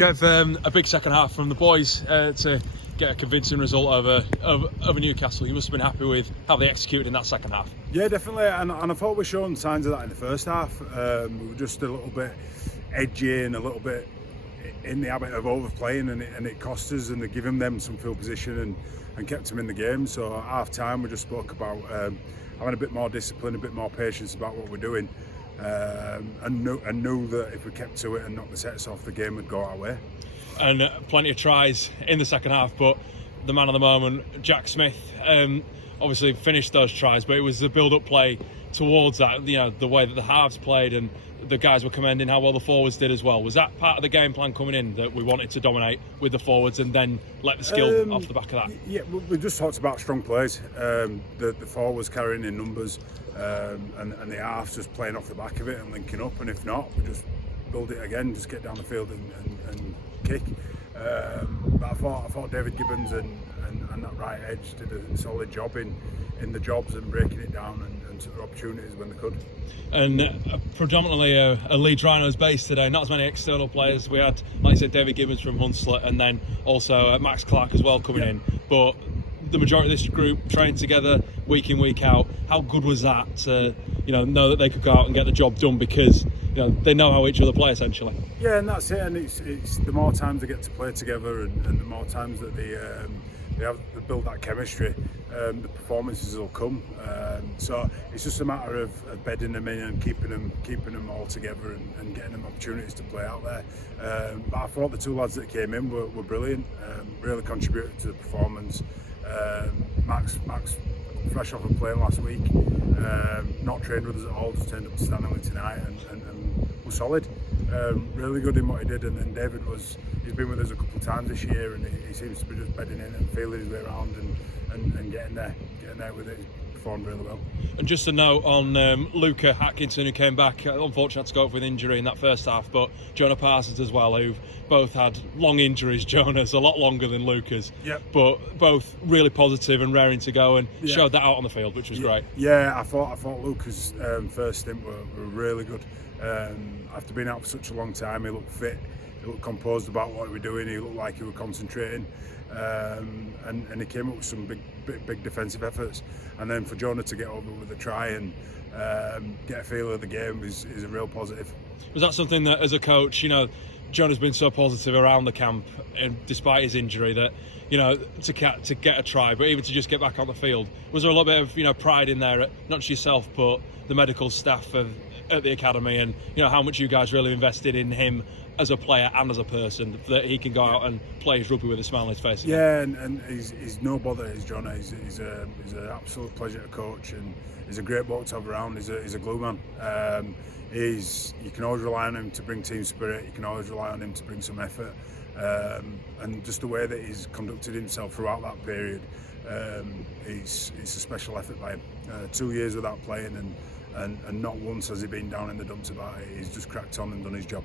Chev, a big second half from the boys to get a convincing result over Newcastle. You must have been happy with how they executed in that second half. Yeah, definitely, and I thought we showed signs of that in the first half. We were just a little bit edgy and a little bit in the habit of overplaying, and it cost us, and giving them some field position and kept them in the game. So at half time we just spoke about having a bit more discipline, a bit more patience about what we're doing, and knew that if we kept to it and knocked the sets off, the game would go our way. And plenty of tries in the second half, but the man of the moment, Jack Smith, obviously finished those tries, but it was the build-up play towards that, the way that the halves played, and the guys were commending how well the forwards did as well. Was that part of the game plan coming in, that we wanted to dominate with the forwards and then let the skill off the back of that? Yeah, we just talked about strong plays. The forwards carrying in numbers, and the halves just playing off the back of it and linking up, and if not, we just build it again, just get down the field and kick. But I thought David Gibbons and that right edge did a solid job in the jobs and breaking it down and took the opportunities when they could. And predominantly a Leeds Rhinos base today, not as many external players. We had, like I said, David Gibbons from Hunslet, and then also Max Clark as well coming in. But the majority of this group trained together week in, week out. How good was that to know that they could go out and get the job done, because they know how each other play essentially? Yeah, and that's it. And it's the more times they get to play together, and the more times that they build that chemistry, the performances will come. So it's just a matter of bedding them in and keeping them all together and getting them opportunities to play out there. But I thought the two lads that came in were brilliant, really contributed to the performance. Max, fresh off a plane last week, not trained with us at all, just turned up to Stanley tonight and was solid. Really good in what he did, and then David he's been with us a couple of times this year, and he seems to be just bedding in and feeling his way around and getting there with it. He's performed really well. And just a note on Luca Atkinson, who came back, unfortunate to go up with injury in that first half, but Jonah Parsons as well, who've both had long injuries. Jonah's a lot longer than Luca's, but both really positive and raring to go, and showed that out on the field, which was great. Yeah, I thought Luca's first stint were really good. After being out for such a long time, he looked fit, he looked composed about what he was doing, he looked like he was concentrating, and he came up with some big defensive efforts. And then for Jonah to get over with a try and get a feel of the game is a real positive. Was that something that, as a coach, Jonah's been so positive around the camp, and despite his injury, that to get a try, but even to just get back on the field, was there a little bit of pride in there, at not just yourself but the medical staff at the academy, and how much you guys really invested in him as a player and as a person, that he can go out and play his rugby with a smile on his face again? Yeah, and he's no bother. He's Jonah. He's an absolute pleasure to coach, and he's a great bloke to have around. He's a glue man. You can always rely on him to bring team spirit. You can always rely on him to bring some effort, and just the way that he's conducted himself throughout that period, it's a special effort by him. 2 years without playing, and not once has he been down in the dumps about it. He's just cracked on and done his job.